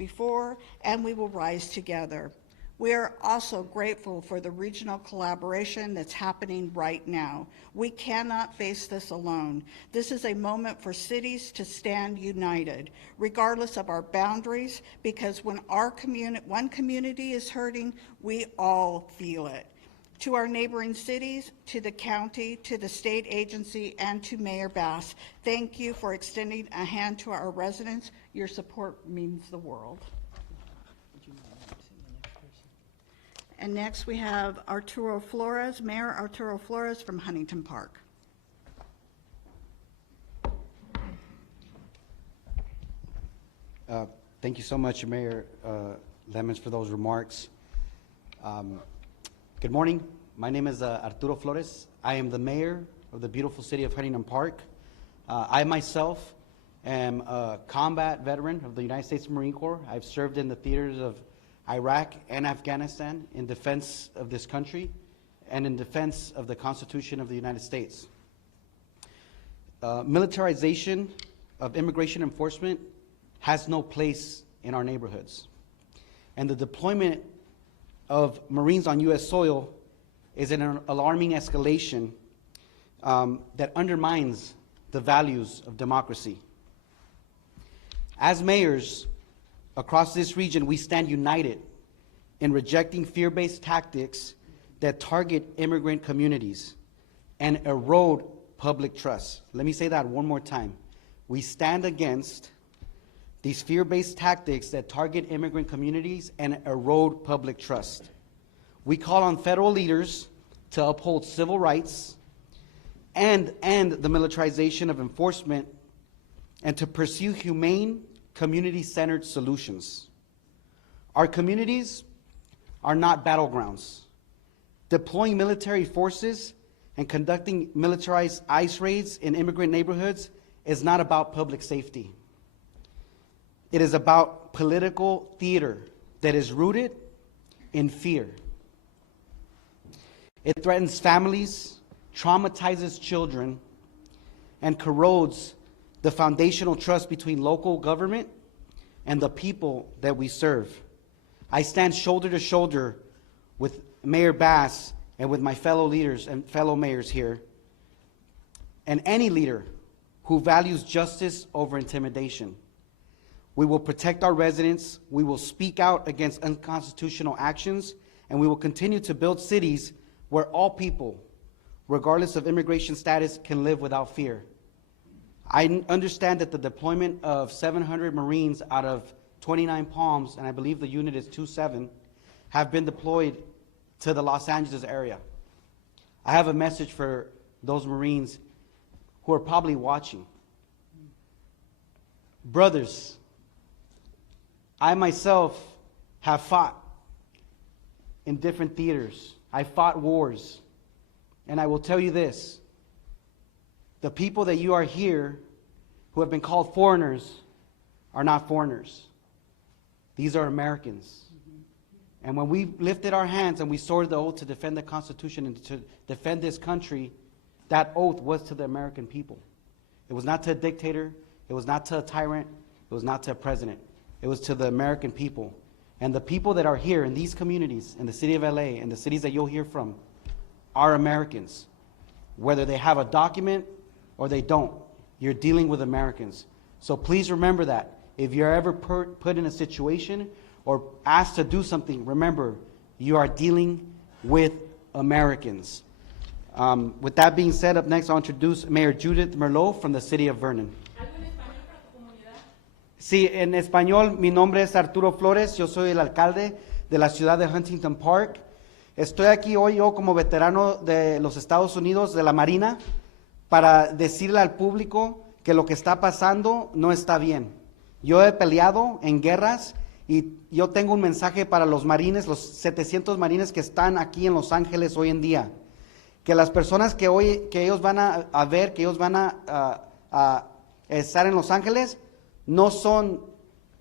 before, and we will rise together. We are also grateful for the regional collaboration that's happening right now. We cannot face this alone. This is a moment for cities to stand united, regardless of our boundaries, because when one community is hurting, we all feel it. To our neighboring cities, to the county, to the state agency, and to Mayor Bass, thank you for extending a hand to our residents. Your support means the world. And next we have Arturo Flores, Mayor Arturo Flores from Huntington Park. Thank you so much, Mayor Lemons, for those remarks. Good morning. My name is Arturo Flores. I am the mayor of the beautiful city of Huntington Park. I myself am a combat veteran of the United States Marine Corps. I've served in the theaters of Iraq and Afghanistan in defense of this country and in defense of the Constitution of the United States. Militarization of immigration enforcement has no place in our neighborhoods. And the deployment of Marines on U.S. soil is an alarming escalation that undermines the values of democracy. As mayors across this region, we stand united in rejecting fear-based tactics that target immigrant communities and erode public trust. Let me say that one more time. We stand against these fear-based tactics that target immigrant communities and erode public trust. We call on federal leaders to uphold civil rights and end the militarization of enforcement and to pursue humane, community-centered solutions. Our communities are not battlegrounds. Deploying military forces and conducting militarized ICE raids in immigrant neighborhoods is not about public safety. It is about political theater that is rooted in fear. It threatens families, traumatizes children, and corrodes the foundational trust between local government and the people that we serve. I stand shoulder to shoulder with Mayor Bass and with my fellow leaders and fellow mayors here, and any leader who values justice over intimidation. We will protect our residents, we will speak out against unconstitutional actions, and we will continue to build cities where all people, regardless of immigration status, can live without fear. I understand that the deployment of 700 Marines out of 29 Palms, and I believe the unit is 27, have been deployed to the Los Angeles area. I have a message for those Marines who are probably watching. Brothers, I myself have fought in different theaters. I fought wars. And I will tell you this, the people that you are here who have been called foreigners are not foreigners. These are Americans. And when we lifted our hands and we swore the oath to defend the Constitution and to defend this country, that oath was to the American people. It was not to a dictator. It was not to a tyrant. It was not to a president. It was to the American people. And the people that are here in these communities, in the city of LA, and the cities that you'll hear from, are Americans. Whether they have a document or they don't, you're dealing with Americans. So please remember that. If you're ever put in a situation or asked to do something, remember, you are dealing with Americans. With that being said, up next I'll introduce Mayor Judith Merlot from the city of Vernon. Sí, en español, mi nombre es Arturo Flores, yo soy el alcalde de la ciudad de Huntington Park. Estoy aquí hoy yo como veterano de los Estados Unidos, de la Marina, para decirle al público que lo que está pasando no está bien. Yo he peleado en guerras y yo tengo un mensaje para los marines, los 700 marines que están aquí en Los Ángeles hoy en día. Que las personas que ellos van a ver, que ellos van a estar en Los Ángeles, no son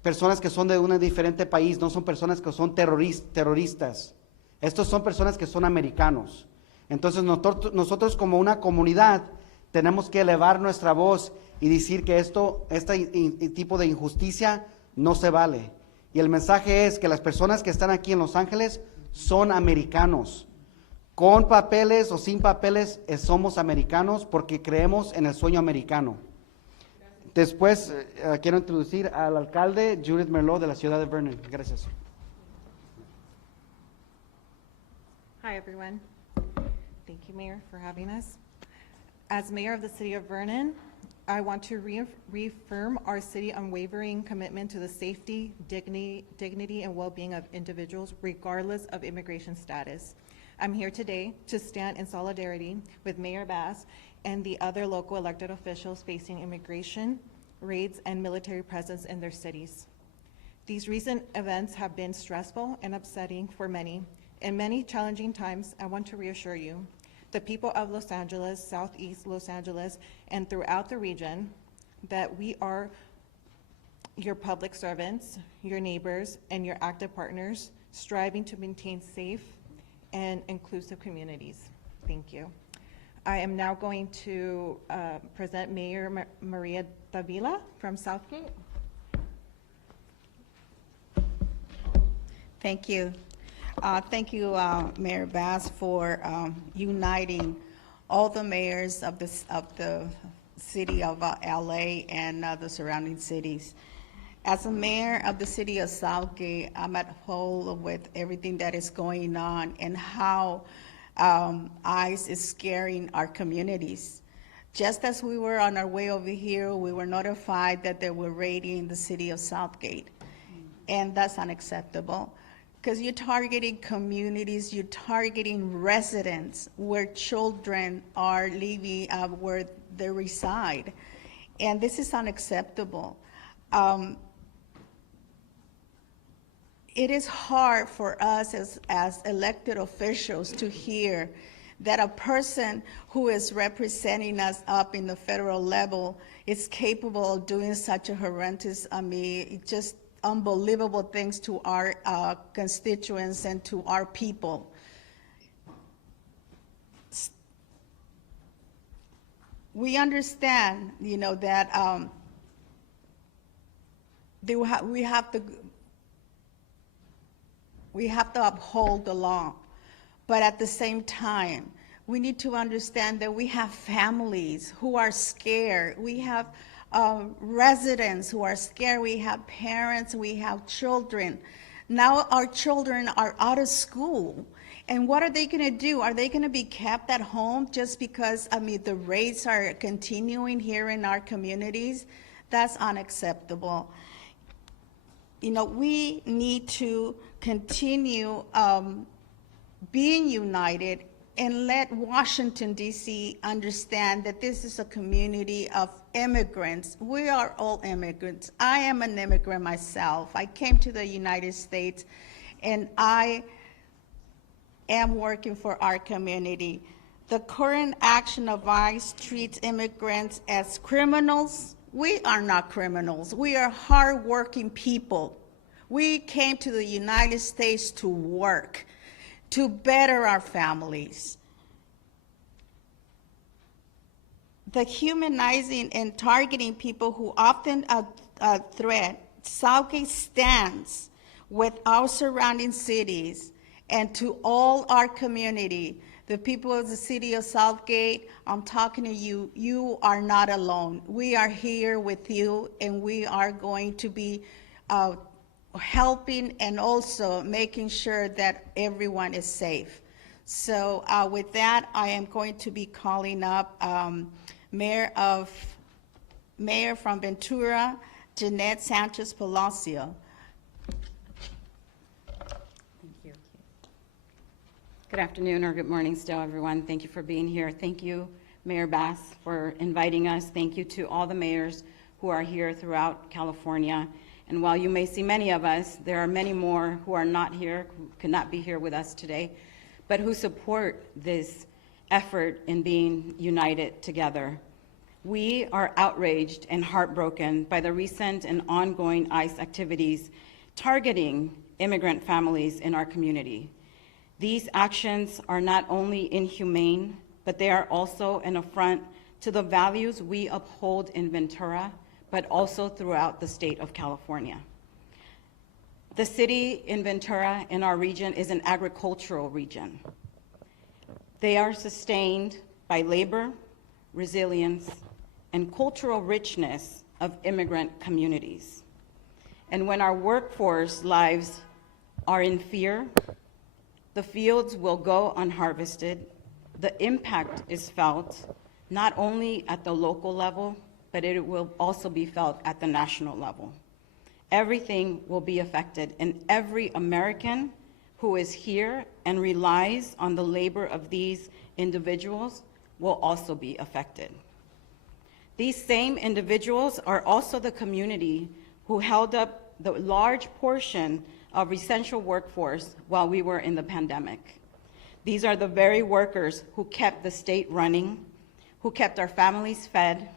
personas que son de un diferente país, no son personas que son terroristas. Estos son personas que son americanos. Entonces nosotros como una comunidad tenemos que elevar nuestra voz y decir que este tipo de injusticia no se vale. Y el mensaje es que las personas que están aquí en Los Ángeles son americanos. Con papeles o sin papeles, somos americanos porque creemos en el sueño americano. Después quiero introducir al alcalde Judith Merlot de la ciudad de Vernon. Gracias. Hi, everyone. Thank you, Mayor, for having us. As Mayor of the City of Vernon, I want to reaffirm our city unwavering commitment to the safety, dignity, and well-being of individuals, regardless of immigration status. I'm here today to stand in solidarity with Mayor Bass and the other local elected officials facing immigration, raids, and military presence in their cities. These recent events have been stressful and upsetting for many. In many challenging times, I want to reassure you, the people of Los Angeles, Southeast Los Angeles, and throughout the region, that we are your public servants, your neighbors, and your active partners, striving to maintain safe and inclusive communities. Thank you. I am now going to present Mayor Maria Davila from Southgate. Thank you. Thank you, Mayor Bass, for uniting all the mayors of the city of LA and the surrounding cities. As a mayor of the city of Southgate, I'm at home with everything that is going on and how ICE is scaring our communities. Just as we were on our way over here, we were notified that they were raiding the city of Southgate, and that's unacceptable. Because you're targeting communities, you're targeting residents where children are living, where they reside. And this is unacceptable. It is hard for us as elected officials to hear that a person who is representing us up in the federal level is capable of doing such a horrendous, just unbelievable things to our constituents and to our people. We understand, that we have to uphold the law, but at the same time, we need to understand that we have families who are scared. We have residents who are scared. We have parents, we have children. Now our children are out of school. And what are they going to do? Are they going to be kept at home just because, the raids are continuing here in our communities? That's unacceptable. We need to continue being united and let Washington, D.C. understand that this is a community of immigrants. We are all immigrants. I am an immigrant myself. I came to the United States, and I am working for our community. The current action of ICE treats immigrants as criminals. We are not criminals. We are hardworking people. We came to the United States to work, to better our families. The humanizing and targeting people who often threat, Southgate stands with our surrounding cities and to all our community. The people of the city of Southgate, I'm talking to you. You are not alone. We are here with you, and we are going to be helping and also making sure that everyone is safe. So with that, I am going to be calling up Mayor from Ventura, Jeanette Sanchez Palacio. Thank you. Good afternoon or good morning still, everyone. Thank you for being here. Thank you, Mayor Bass, for inviting us. Thank you to all the mayors who are here throughout California. And while you may see many of us, there are many more who are not here, who could not be here with us today, but who support this effort in being united together. We are outraged and heartbroken by the recent and ongoing ICE activities targeting immigrant families in our community. These actions are not only inhumane, but they are also an affront to the values we uphold in Ventura, but also throughout the state of California. The city in Ventura in our region is an agricultural region. They are sustained by labor, resilience, and cultural richness of immigrant communities. And when our workforce lives are in fear, the fields will go unharvested. The impact is felt not only at the local level, but it will also be felt at the national level. Everything will be affected, and every American who is here and relies on the labor of these individuals will also be affected. These same individuals are also the community who held up the large portion of essential workforce while we were in the pandemic. These are the very workers who kept the state running, who kept our families fed,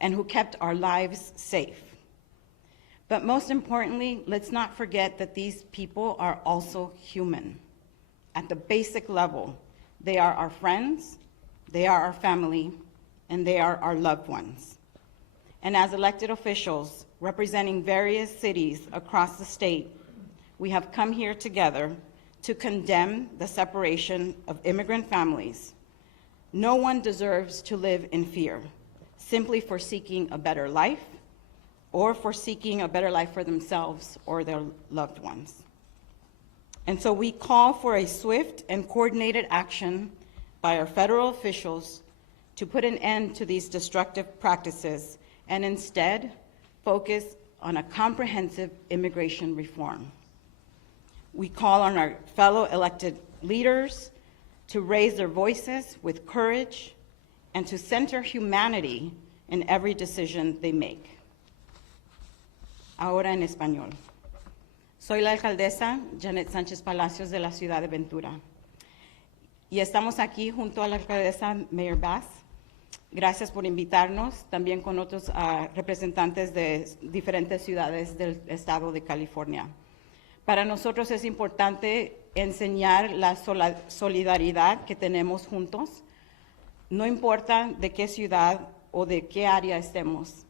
and who kept our lives safe. But most importantly, let's not forget that these people are also human. At the basic level, they are our friends, they are our family, and they are our loved ones. And as elected officials representing various cities across the state, we have come here together to condemn the separation of immigrant families. No one deserves to live in fear, simply for seeking a better life or for seeking a better life for themselves or their loved ones. And so we call for a swift and coordinated action by our federal officials to put an end to these destructive practices and instead focus on a comprehensive immigration reform. We call on our fellow elected leaders to raise their voices with courage and to center humanity in every decision they make. Ahora en español. Soy la alcaldesa Janet Sánchez Palacios de la ciudad de Ventura. Y estamos aquí junto a la alcaldesa Mayor Bass. Gracias por invitarnos, también con otros representantes de diferentes ciudades del estado de California. Para nosotros es importante enseñar la solidaridad que tenemos juntos. No importa de qué ciudad o de qué área estemos.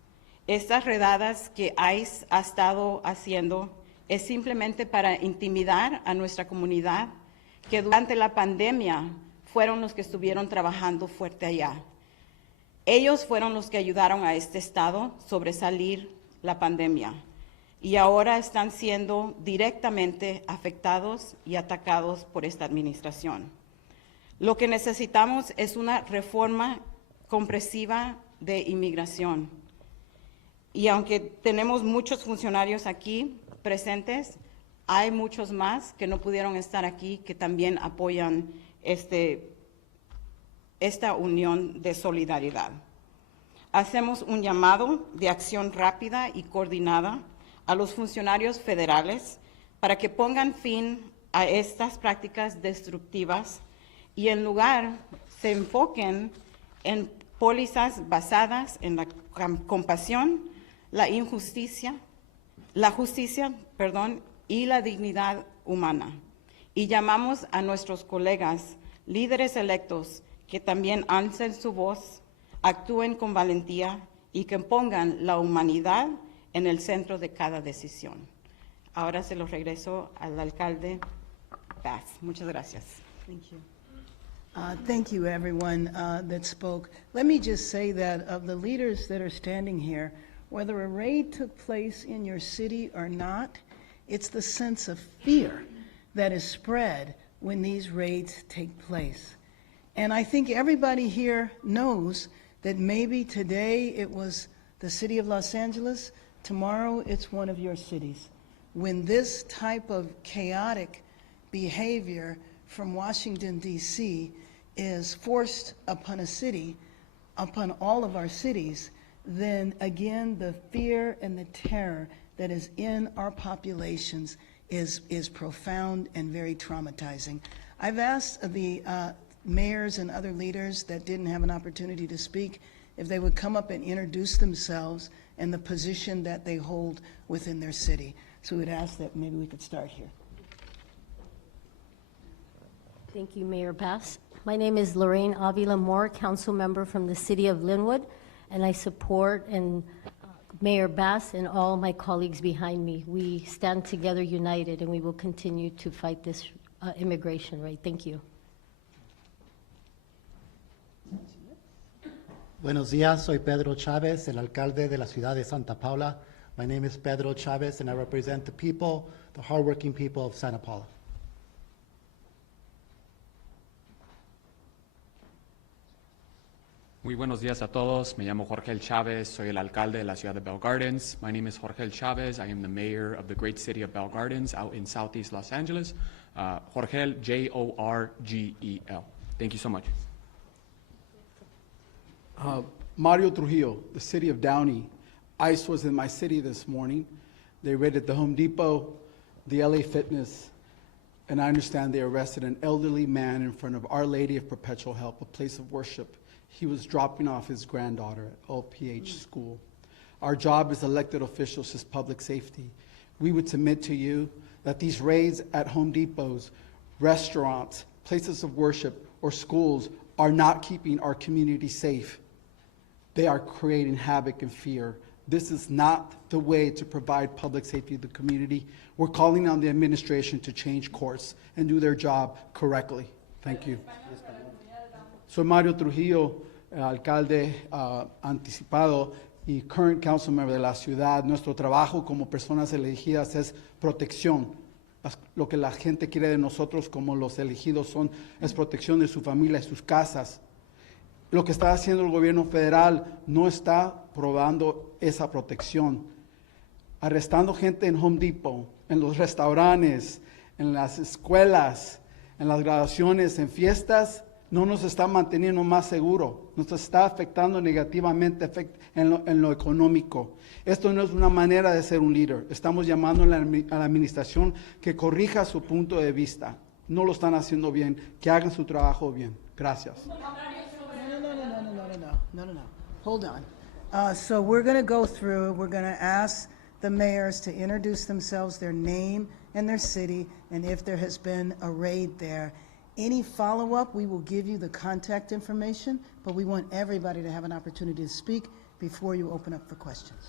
Estas redadas que ICE ha estado haciendo es simplemente para intimidar a nuestra comunidad, que durante la pandemia fueron los que estuvieron trabajando fuerte allá. Ellos fueron los que ayudaron a este estado a sobresalir la pandemia y ahora están siendo directamente afectados y atacados por esta administración. Lo que necesitamos es una reforma comprensiva de inmigración. Y aunque tenemos muchos funcionarios aquí presentes, hay muchos más que no pudieron estar aquí que también apoyan esta unión de solidaridad. Hacemos un llamado de acción rápida y coordinada a los funcionarios federales para que pongan fin a estas prácticas destructivas y en lugar se enfoquen en pólizas basadas en la compasión, la justicia, y la dignidad humana. Y llamamos a nuestros colegas, líderes electos, que también alcen su voz, actúen con valentía y que pongan la humanidad en el centro de cada decisión. Ahora se lo regreso al alcalde Bass. Muchas gracias. Thank you. Thank you, everyone that spoke. Let me just say that of the leaders that are standing here, whether a raid took place in your city or not, it's the sense of fear that is spread when these raids take place. And I think everybody here knows that maybe today it was the city of Los Angeles, tomorrow it's one of your cities. When this type of chaotic behavior from Washington, D.C. is forced upon a city, upon all of our cities, then again the fear and the terror that is in our populations is profound and very traumatizing. I've asked the mayors and other leaders that didn't have an opportunity to speak if they would come up and introduce themselves and the position that they hold within their city. So we'd ask that maybe we could start here. Thank you, Mayor Bass. My name is Lorraine Avila Moore, council member from the city of Linwood, and I support and Mayor Bass and all my colleagues behind me. We stand together united, and we will continue to fight this immigration rate. Thank you. Buenos días, soy Pedro Chavez, el alcalde de la ciudad de Santa Paula. My name is Pedro Chavez, and I represent the people, the hardworking people of Santa Paula. Muy buenos días a todos. Me llamo Jorge Chávez. Soy el alcalde de la ciudad de Bell Gardens. My name is Jorge Chávez. I am the mayor of the great city of Bell Gardens out in southeast Los Angeles. Jorge, Jorgel. Thank you so much. Mario Trujillo, the city of Downey. ICE was in my city this morning. They raided the Home Depot, the LA Fitness, and I understand they arrested an elderly man in front of Our Lady of Perpetual Help, a place of worship. He was dropping off his granddaughter at OPH school. Our job as elected officials is public safety. We would submit to you that these raids at Home Depots, restaurants, places of worship, or schools are not keeping our community safe. They are creating havoc and fear. This is not the way to provide public safety to the community. We're calling on the administration to change course and do their job correctly. Thank you. Soy Mario Trujillo, alcalde anticipado y current council member de la ciudad. Nuestro trabajo como personas elegidas es protección. Lo que la gente quiere de nosotros como los elegidos es protección de su familia y sus casas. Lo que está haciendo el gobierno federal no está probando esa protección. Arrestando gente en Home Depot, en los restaurantes, en las escuelas, en las graduaciones, en fiestas, no nos está manteniendo más seguros, nos está afectando negativamente en lo económico. Esto no es una manera de ser un líder. Estamos llamando a la administración que corrija su punto de vista. No lo están haciendo bien, que hagan su trabajo bien. Gracias. No. Hold on. So we're going to go through, we're going to ask the mayors to introduce themselves, their name and their city, and if there has been a raid there. Any follow-up, we will give you the contact information, but we want everybody to have an opportunity to speak before you open up for questions.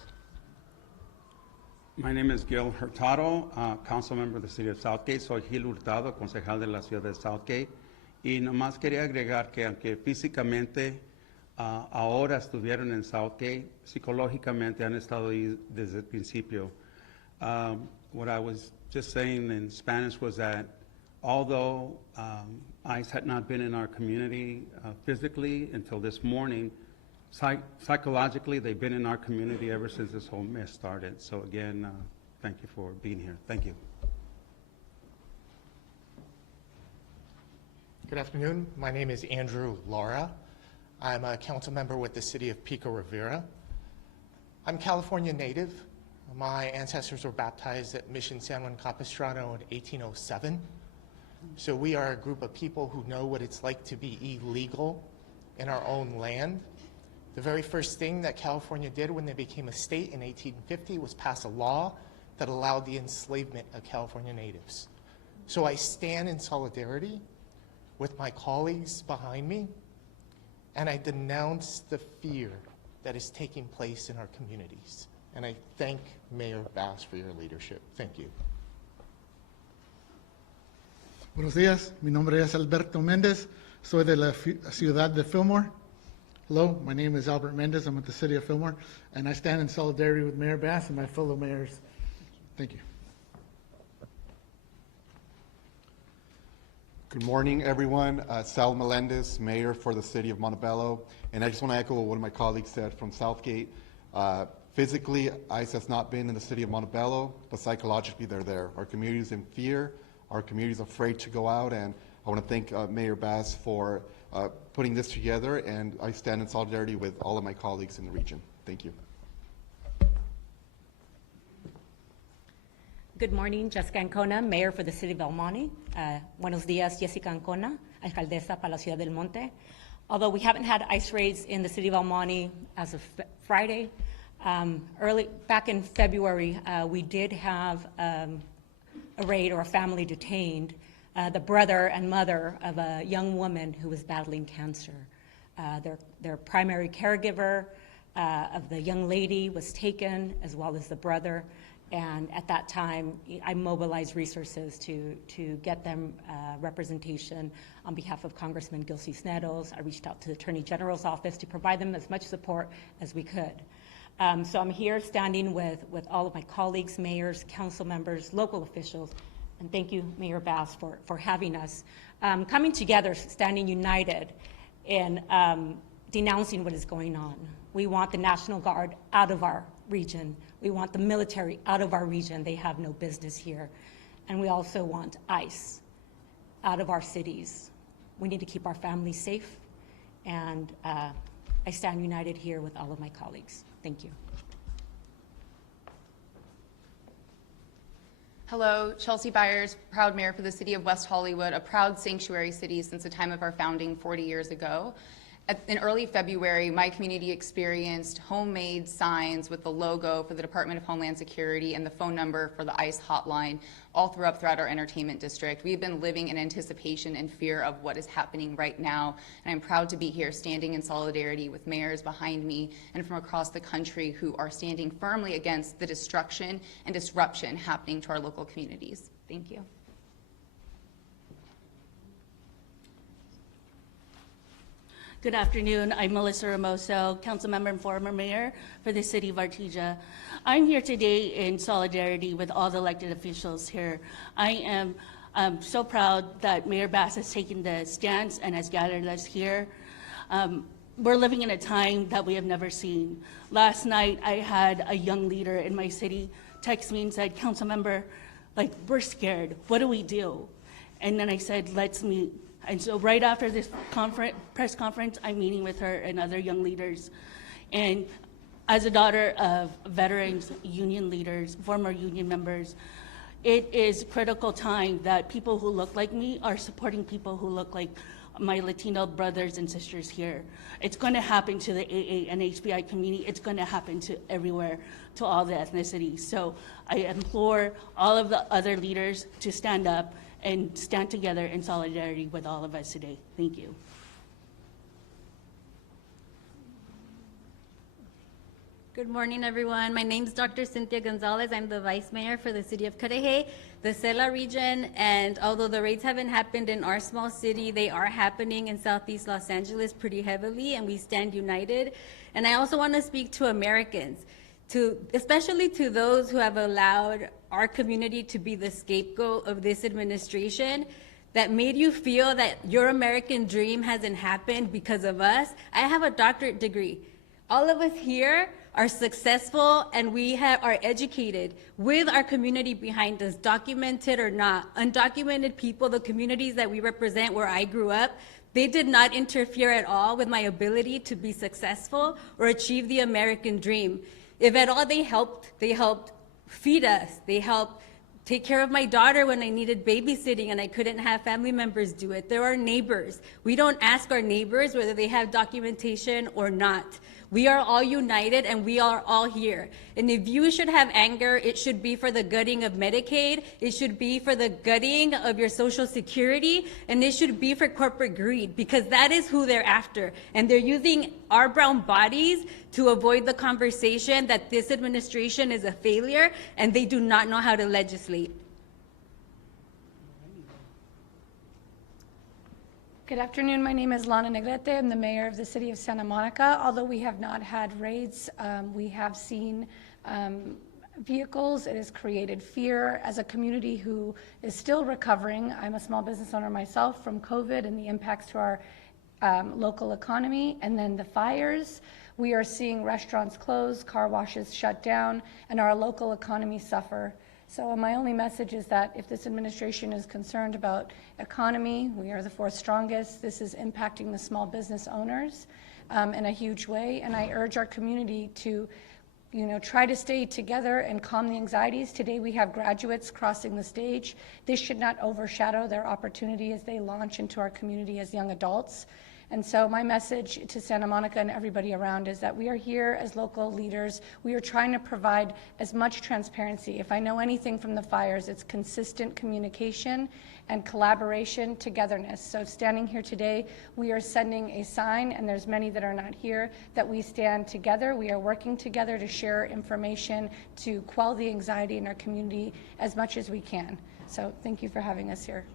My name is Gil Hurtado, council member of the city of Southgate. Soy Gil Hurtado, concejal de la ciudad de Southgate. Y nomás quería agregar que aunque físicamente ahora estuvieron en Southgate, psicológicamente han estado ahí desde el principio. What I was just saying in Spanish was that although ICE had not been in our community physically until this morning, psychologically they've been in our community ever since this whole mess started. So again, thank you for being here. Thank you. Good afternoon. My name is Andrew Lara. I'm a council member with the city of Pico Rivera. I'm California native. My ancestors were baptized at Mission San Juan Capistrano in 1807. So we are a group of people who know what it's like to be illegal in our own land. The very first thing that California did when they became a state in 1850 was pass a law that allowed the enslavement of California natives. So I stand in solidarity with my colleagues behind me, and I denounce the fear that is taking place in our communities. And I thank Mayor Bass for your leadership. Thank you. Buenos días, mi nombre es Alberto Méndez, soy de la ciudad de Fillmore. Hello, my name is Albert Méndez, I'm with the city of Fillmore, and I stand in solidarity with Mayor Bass and my fellow mayors. Thank you. Good morning, everyone. Sal Melendez, mayor for the city of Montebello, and I just want to echo what one of my colleagues said from Southgate. Physically, ICE has not been in the city of Montebello, but psychologically they're there. Our community is in fear. Our community is afraid to go out, and I want to thank Mayor Bass for putting this together, and I stand in solidarity with all of my colleagues in the region. Thank you. Good morning, Jessica Ancona, Mayor for the City of El Monte. Buenos días, Jessica Ancona, Alcaldesa para la Ciudad del Monte. Although we haven't had ICE raids in the City of El Monte as of Friday, back in February, we did have a raid or a family detained, the brother and mother of a young woman who was battling cancer. Their primary caregiver of the young lady was taken, as well as the brother. And at that time, I mobilized resources to get them representation on behalf of Congressman Gil Cisneros. I reached out to the Attorney General's office to provide them as much support as we could. So I'm here standing with all of my colleagues, mayors, council members, local officials, and thank you, Mayor Bass, for having us. Coming together, standing united in denouncing what is going on. We want the National Guard out of our region. We want the military out of our region. They have no business here. And we also want ICE out of our cities. We need to keep our families safe. And I stand united here with all of my colleagues. Thank you. Hello, Chelsea Byers, proud mayor for the city of West Hollywood, a proud sanctuary city since the time of our founding 40 years ago. In early February, my community experienced homemade signs with the logo for the Department of Homeland Security and the phone number for the ICE hotline all throughout our entertainment district. We've been living in anticipation and fear of what is happening right now, and I'm proud to be here standing in solidarity with mayors behind me and from across the country who are standing firmly against the destruction and disruption happening to our local communities. Thank you. Good afternoon. I'm Melissa Ramoso, council member and former mayor for the city of Artesia. I'm here today in solidarity with all the elected officials here. I am so proud that Mayor Bass has taken the stance and has gathered us here. We're living in a time that we have never seen. Last night, I had a young leader in my city text me and said, council member, like, we're scared. What do we do? And then I said, let's meet. And so right after this press conference, I'm meeting with her and other young leaders. And as a daughter of veterans, union leaders, former union members, it is critical time that people who look like me are supporting people who look like my Latino brothers and sisters here. It's going to happen to the AA and HBI community. It's going to happen to everywhere, to all the ethnicities. So I implore all of the other leaders to stand up and stand together in solidarity with all of us today. Thank you. Good morning, everyone. My name is Dr. Cynthia Gonzalez. I'm the vice mayor for the city of Cudahy, the Cela region, and although the raids haven't happened in our small city, they are happening in Southeast Los Angeles pretty heavily, and we stand united. And I also want to speak to Americans, especially to those who have allowed our community to be the scapegoat of this administration, that made you feel that your American dream hasn't happened because of us. I have a doctorate degree. All of us here are successful, and we are educated with our community behind us, documented or not. Undocumented people, the communities that we represent where I grew up, they did not interfere at all with my ability to be successful or achieve the American dream. If at all they helped feed us. They helped take care of my daughter when I needed babysitting and I couldn't have family members do it. There are neighbors. We don't ask our neighbors whether they have documentation or not. We are all united and we are all here. And if you should have anger, it should be for the gutting of Medicaid, it should be for the gutting of your Social Security, and it should be for corporate greed, because that is who they're after. And they're using our brown bodies to avoid the conversation that this administration is a failure and they do not know how to legislate. Good afternoon. My name is Lana Negrete. I'm the mayor of the city of Santa Monica. Although we have not had raids, we have seen vehicles. It has created fear as a community who is still recovering. I'm a small business owner myself from COVID and the impacts to our local economy. And then the fires. We are seeing restaurants close, car washes shut down, and our local economy suffer. So my only message is that if this administration is concerned about economy, we are the fourth strongest. This is impacting the small business owners in a huge way. And I urge our community to, try to stay together and calm the anxieties. Today we have graduates crossing the stage. This should not overshadow their opportunity as they launch into our community as young adults. And so my message to Santa Monica and everybody around is that we are here as local leaders. We are trying to provide as much transparency. If I know anything from the fires, it's consistent communication and collaboration, togetherness. So standing here today, we are sending a sign, and there's many that are not here, that we stand together. We are working together to share information, to quell the anxiety in our community as much as we can. So thank you for having us here.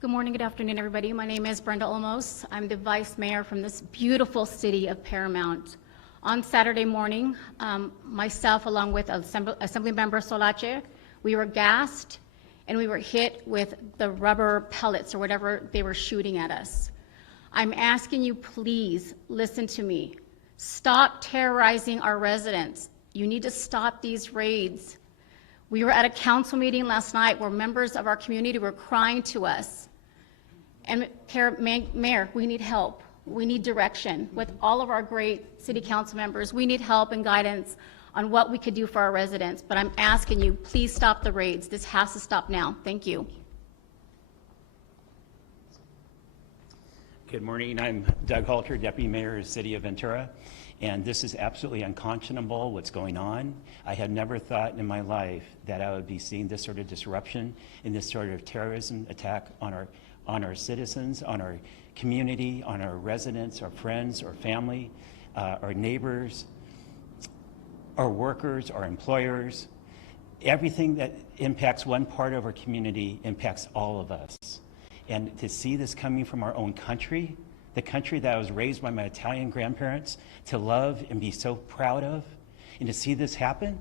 Good morning, good afternoon, everybody. My name is Brenda Olmos. I'm the vice mayor from this beautiful city of Paramount. On Saturday morning, myself, along with Assemblymember Solache, we were gassed and we were hit with the rubber pellets or whatever they were shooting at us. I'm asking you, please listen to me. Stop terrorizing our residents. You need to stop these raids. We were at a council meeting last night where members of our community were crying to us. And Mayor, we need help. We need direction. With all of our great city council members, we need help and guidance on what we could do for our residents. But I'm asking you, please stop the raids. This has to stop now. Thank you. Good morning. I'm Doug Halter, Deputy Mayor of the City of Ventura. And this is absolutely unconscionable, what's going on. I had never thought in my life that I would be seeing this sort of disruption and this sort of terrorism attack on our citizens, on our community, on our residents, our friends, our family, our neighbors, our workers, our employers. Everything that impacts one part of our community impacts all of us. And to see this coming from our own country, the country that I was raised by my Italian grandparents to love and be so proud of, and to see this happen,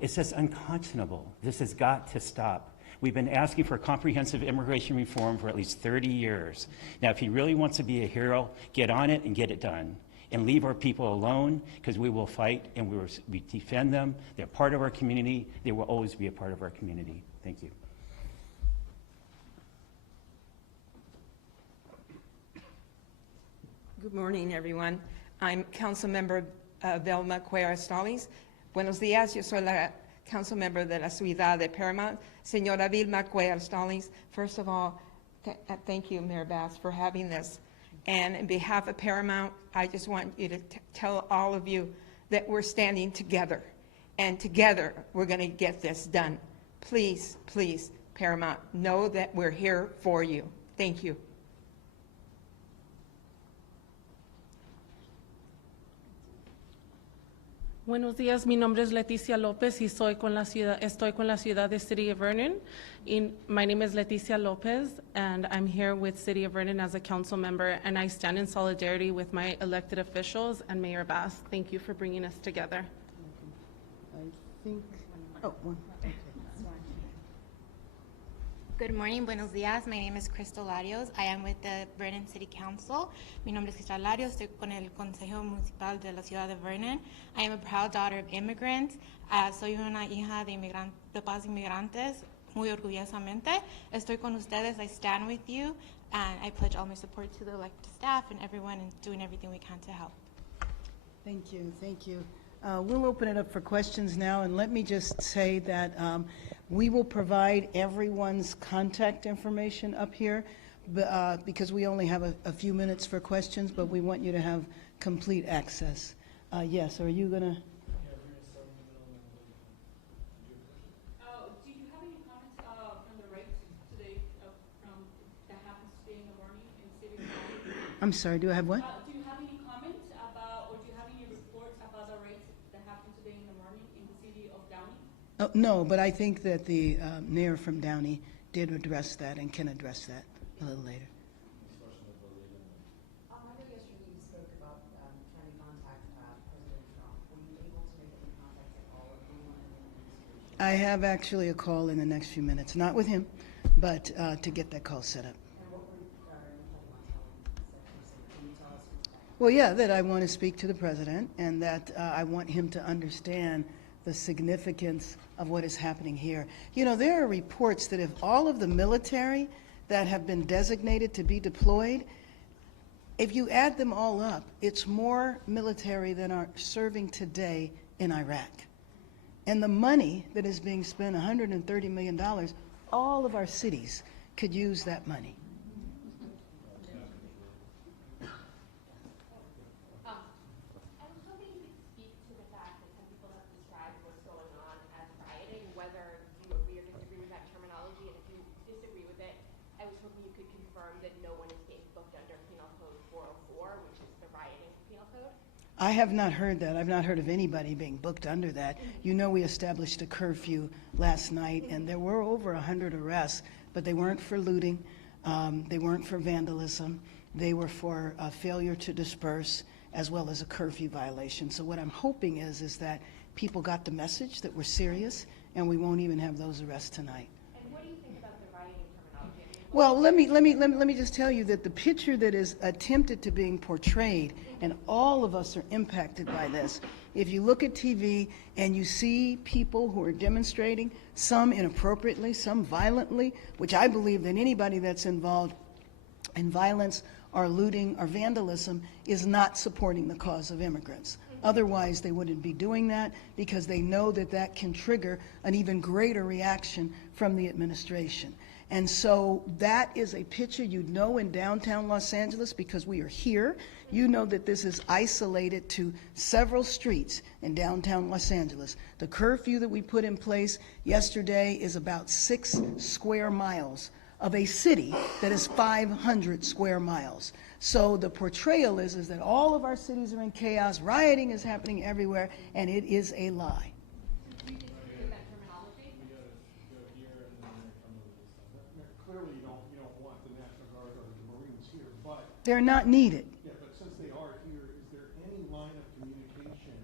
it's just unconscionable. This has got to stop. We've been asking for comprehensive immigration reform for at least 30 years. Now, if he really wants to be a hero, get on it and get it done. And leave our people alone, because we will fight and we defend them. They're part of our community. They will always be a part of our community. Thank you. Good morning, everyone. I'm Councilmember Velma Cuellar Stallings. Buenos días, yo soy la Councilmember de la Ciudad de Paramount. Señora Vilma Cuellar Stallings, first of all, thank you, Mayor Bass, for having this. And on behalf of Paramount, I just want you to tell all of you that we're standing together. And together, we're going to get this done. Please, please, Paramount, know that we're here for you. Thank you. Buenos días, mi nombre es Leticia López y estoy con la ciudad de City of Vernon. My name is Leticia López and I'm here with City of Vernon as a council member, and I stand in solidarity with my elected officials and Mayor Bass. Thank you for bringing us together. I think, oh, one. Okay. Good morning, buenos días. My name is Crystal Larios. I am with the Vernon City Council. Mi nombre es Crystal Larios. Estoy con el Consejo Municipal de la Ciudad de Vernon. I am a proud daughter of immigrants. Soy una hija de padres inmigrantes. Muy orgullosamente. Estoy con ustedes. I stand with you. And I pledge all my support to the elected staff and everyone in doing everything we can to help. Thank you, thank you. We'll open it up for questions now, and let me just say that we will provide everyone's contact information up here because we only have a few minutes for questions, but we want you to have complete access. Yes, are you going to? Do you have any comments from the raids today that happened today in the morning in the city of Downey? I'm sorry, do I have what? Do you have any comments about, or do you have any reports about the raids that happened today in the morning in the city of Downey? Oh, no, but I think that the mayor from Downey did address that and can address that a little later. I know yesterday you spoke about trying to contact President Trump. Were you able to make any contact at all with anyone in the administration? I have actually a call in the next few minutes, not with him, but to get that call set up. And what were you planning on telling Can you tell us? Well, yeah, that I want to speak to the president and that I want him to understand the significance of what is happening here. You know, there are reports that if all of the military that have been designated to be deployed, if you add them all up, it's more military than are serving today in Iraq. And the money that is being spent, $130 million, all of our cities could use that money. I was hoping you could speak to the fact that some people have described what's going on as rioting, whether you agree or disagree with that terminology, and if you disagree with it, I was hoping you could confirm that no one is being booked under Penal Code 404, which is the rioting penal code. I have not heard that. I've not heard of anybody being booked under that. You know, we established a curfew last night, and there were over 100 arrests, but they weren't for looting, they weren't for vandalism, they were for failure to disperse, as well as a curfew violation. So what I'm hoping is that people got the message that we're serious, and we won't even have those arrests tonight. And what do you think about the rioting terminology? Well, let me just tell you that the picture that is attempted to being portrayed, and all of us are impacted by this. If you look at TV and you see people who are demonstrating, some inappropriately, some violently, which I believe that anybody that's involved in violence or looting or vandalism is not supporting the cause of immigrants. Otherwise, they wouldn't be doing that, because they know that that can trigger an even greater reaction from the administration. And so that is a picture you'd know in downtown Los Angeles, because we are here. You know that this is isolated to several streets in downtown Los Angeles. The curfew that we put in place yesterday is about 6 square miles of a city that is 500 square miles. So the portrayal is that all of our cities are in chaos, rioting is happening everywhere, and it is a lie. Clearly you don't want the National Guard or the Marines here, but... They're not needed. Yeah, but since they are here, is there any line of communication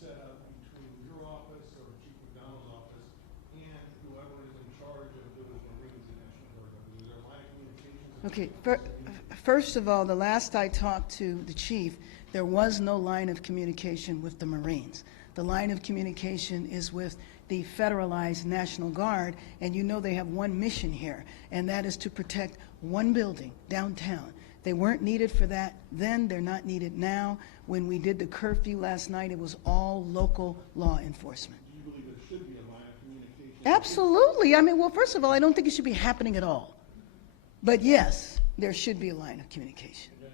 set up between your office or Chief McDonald's office and whoever is in charge of the Marines and National Guard? Is there a line of communication? Okay, first of all, the last I talked to the chief, there was no line of communication with the Marines. The line of communication is with the federalized National Guard, and you know they have one mission here, and that is to protect one building downtown. They weren't needed for that then, they're not needed now. When we did the curfew last night, it was all local law enforcement. Do you believe there should be a line of communication? Absolutely. I mean, well, first of all, I don't think it should be happening at all. But yes, there should be a line of communication. So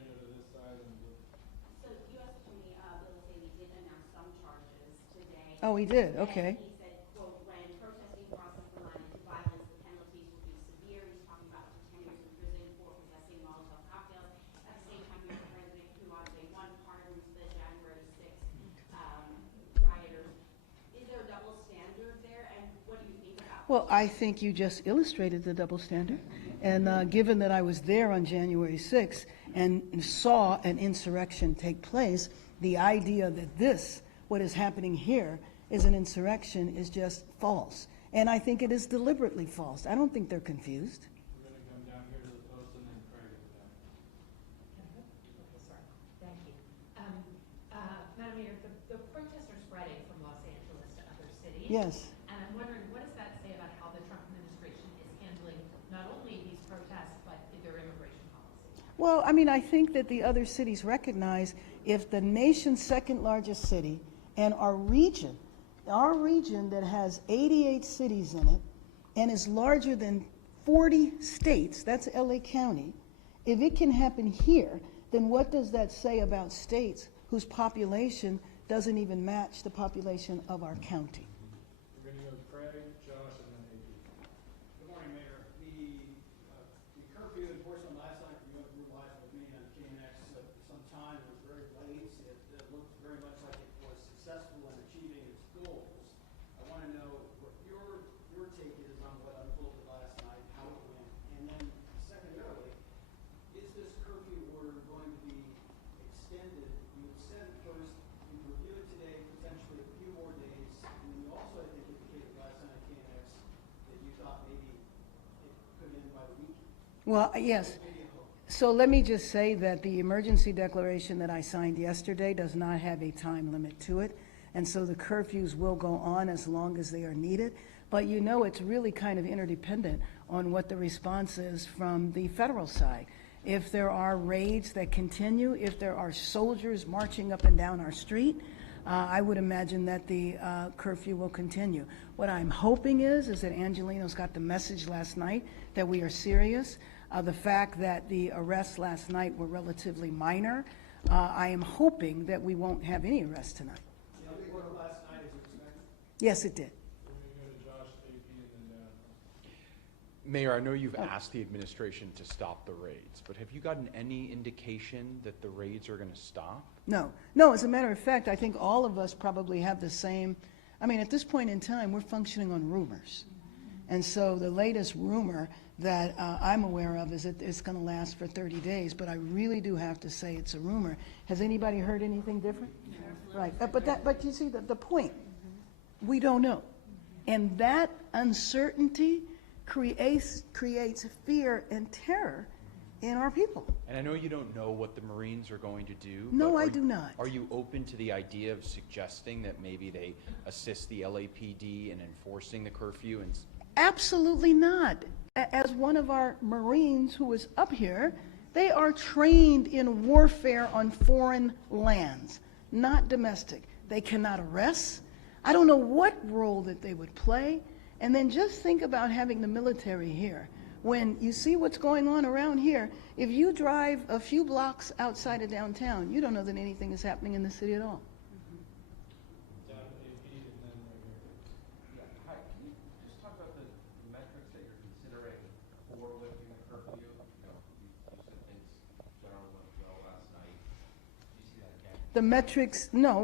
U.S. Attorney Bill Haley did announce some charges today. Oh, he did? Okay. And he said, quote, when protesting crosses the line into violence, the penalties will be severe. He's talking about up to 10 years in prison for possessing Molotov cocktails. At the same time, you have the president who on day one pardons the January 6th rioters. Is there a double standard there, and what do you think about it? Well, I think you just illustrated the double standard. And given that I was there on January 6th and saw an insurrection take place, the idea that this, what is happening here, is an insurrection is just false. And I think it is deliberately false. I don't think they're confused. We're going to come down here to the post and then Craig will be down. Okay, sorry. Thank you. Madam Mayor, the protests are spreading from Los Angeles to other cities. Yes. And I'm wondering, what does that say about how the Trump administration is handling not only these protests, but their immigration policy? Well, I mean, I think that the other cities recognize if the nation's second largest city and our region that has 88 cities in it and is larger than 40 states, that's LA County, if it can happen here, then what does that say about states whose population doesn't even match the population of our county? We're going to go to Craig, Josh, and then AP. Good morning, Mayor. The curfew enforcement last night, you were live with me on KNX some time. It was very late. It looked very much like it was successful in achieving its goals. I want to know what your take is on what unfolded last night, how it went, and then secondarily, is this curfew order going to be extended? You said first you review it today, potentially a few more days, and then you also, I think, indicated last night at KNX that you thought maybe it could end by the weekend. Well, yes. So let me just say that the emergency declaration that I signed yesterday does not have a time limit to it. And so the curfews will go on as long as they are needed. But you know, it's really kind of interdependent on what the response is from the federal side. If there are raids that continue, if there are soldiers marching up and down our street, I would imagine that the curfew will continue. What I'm hoping is that Angelino's got the message last night that we are serious. The fact that the arrests last night were relatively minor, I am hoping that we won't have any arrests tonight. Did it work last night as you expected? Yes, it did. Mayor, I know you've asked the administration to stop the raids, but have you gotten any indication that the raids are going to stop? No. No, as a matter of fact, I think all of us probably have the same, I mean, at this point in time, we're functioning on rumors. And so the latest rumor that I'm aware of is that it's going to last for 30 days, but I really do have to say it's a rumor. Has anybody heard anything different? Right, but you see the point, we don't know. And that uncertainty creates fear and terror in our people. And I know you don't know what the Marines are going to do. No, but I do not. Are you open to the idea of suggesting that maybe they assist the LAPD in enforcing the curfew? And Absolutely not. As one of our Marines who is up here, they are trained in warfare on foreign lands, not domestic. They cannot arrest. I don't know what role that they would play. And then just think about having the military here. When you see what's going on around here, if you drive a few blocks outside of downtown, you don't know that anything is happening in the city at all. Hi, can you just talk about the metrics that you're considering for lifting the curfew? You said things generally went well last night. Do you see that again?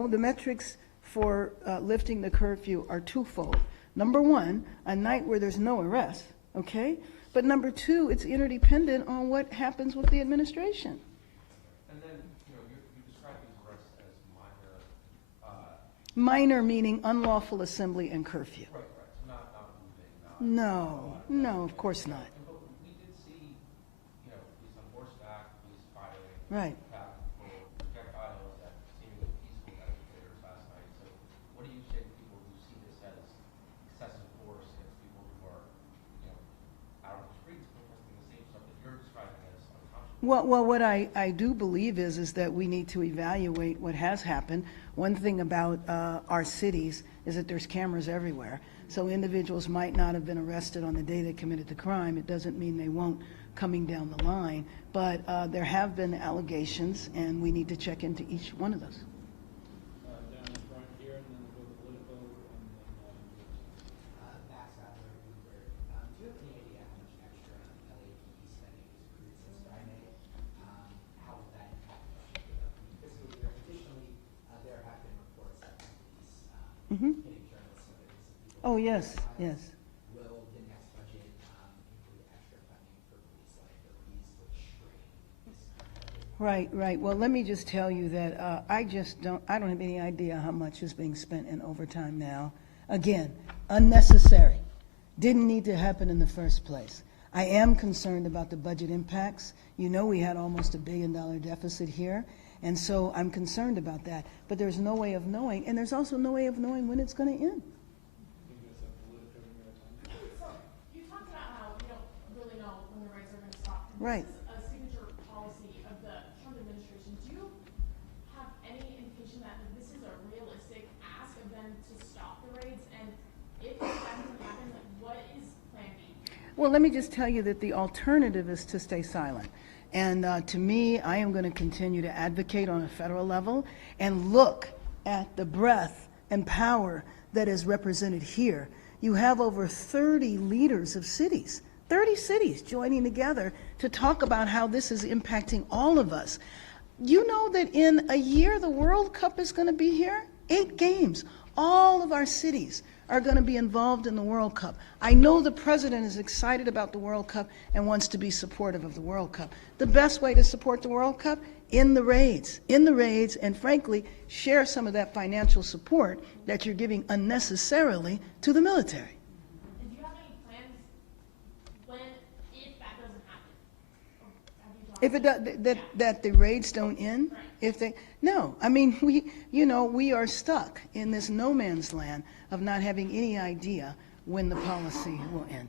The metrics for lifting the curfew are twofold. Number one, a night where there's no arrest, okay? But number two, it's interdependent on what happens with the administration. And then, you describe these arrests as minor. Minor meaning unlawful assembly and curfew. Right, so not moving, not. No, of course not. But we did see, police on horseback, police firing. Right. Projectiles at seemingly peaceful demonstrators last night. So what do you say to people who see this as excessive force against people who are, out on the streets protesting the same stuff that you're describing as unconscionable? Well, what I do believe is that we need to evaluate what has happened. One thing about our cities is that there's cameras everywhere. So individuals might not have been arrested on the day they committed the crime. It doesn't mean they won't coming down the line. But there have been allegations, and we need to check into each one of those. Down in front here, and then we'll go to political, and then Max Adler, Bloomberg. Do you have any idea how much extra LAPD spending is accrued since Friday? How will that impact the fiscal year? Additionally, there have been reports that the police hitting journalists and other innocent people. Oh, yes, yes. Will the next budget include extra funding for police liabilities, which strain this? Right. Well, let me just tell you that I don't have any idea how much is being spent in overtime now. Again, unnecessary. Didn't need to happen in the first place. I am concerned about the budget impacts. We had almost $1 billion deficit here, and so I'm concerned about that. But there's no way of knowing, and there's also no way of knowing when it's going to end. So you talked about how we don't really know when the raids are going to stop. Right. This is a signature policy of the Trump administration. Do you have any indication that this is a realistic ask of them to stop the raids? And if that doesn't happen, what is Plan B? Well, let me just tell you that the alternative is to stay silent. And to me, I am going to continue to advocate on a federal level and look at the breadth and power that is represented here. You have over 30 leaders of cities, 30 cities joining together to talk about how this is impacting all of us. You know that in a year, the World Cup is going to be here? 8 games. All of our cities are going to be involved in the World Cup. I know the president is excited about the World Cup and wants to be supportive of the World Cup. The best way to support the World Cup? In the raids, and frankly, share some of that financial support that you're giving unnecessarily to the military. And do you have any plans if that doesn't happen? If it does, that the raids don't end, no, I mean, we are stuck in this no man's land of not having any idea when the policy will end.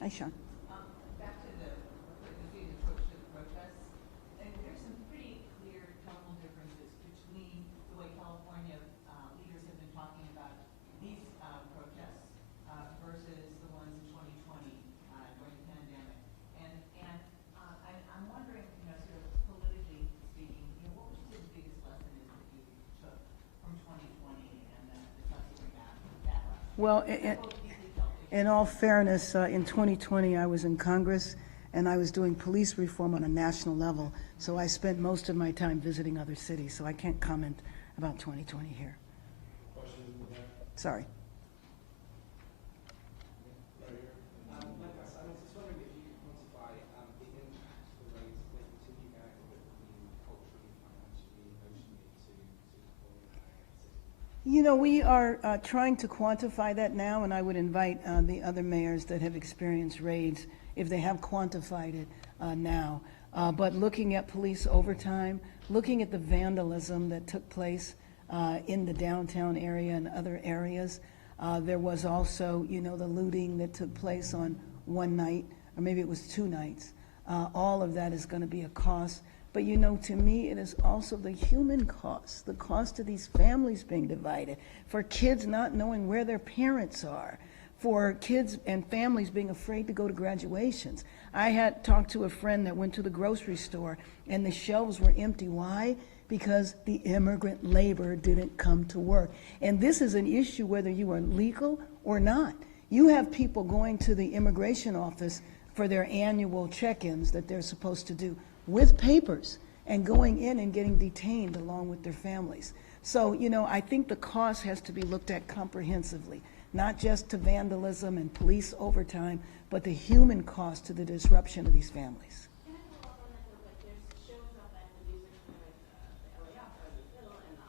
Hi, Sean. Back to the decision approach to the protests, and there's some pretty Well, in all fairness, in 2020, I was in Congress, and I was doing police reform on a national level, so I spent most of my time visiting other cities, so I can't comment about 2020 here. Sorry. I was just wondering if you could quantify the impact the raids are going to you guys that you culturally, financially, emotionally to You know, we are trying to quantify that now, and I would invite the other mayors that have experienced raids, if they have quantified it now. But looking at police overtime, looking at the vandalism that took place in the downtown area and other areas, there was also, you know, the looting that took place on one night, or maybe it was 2 nights. All of that is going to be a cost. But, you know, to me, it is also the human cost, the cost of these families being divided, for kids not knowing where their parents are, for kids and families being afraid to go to graduations. I had talked to a friend that went to the grocery store, and the shelves were empty. Why? Because the immigrant labor didn't come to work. And this is an issue whether you are legal or not. You have people going to the immigration office for their annual check-ins that they're supposed to do with papers and going in and getting detained along with their families. So, you know, I think the cost has to be looked at comprehensively, not just to vandalism and police overtime, but the human cost to the disruption of these families. Can I follow up on that a little bit? There's shows up at the news center at the LA Opera, the Phil, and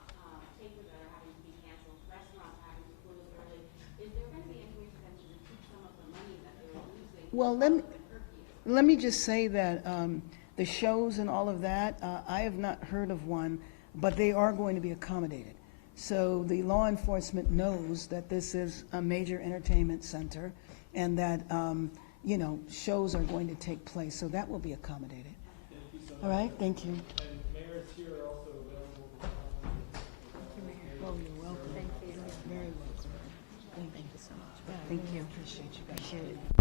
theaters that are having to be canceled, restaurants are having to close early. Is there going to be any way for them to recoup some of the money that they're losing? Well, let me just say that the shows and all of that, I have not heard of one, but they are going to be accommodated. So the law enforcement knows that this is a major entertainment center and that, you know, shows are going to take place. So that will be accommodated. Thank you so much. All right, thank you. And mayors here are also available to Oh, you're welcome. Thank you. Very welcome. Thank you so much. Thank you. Appreciate you guys. Appreciate it.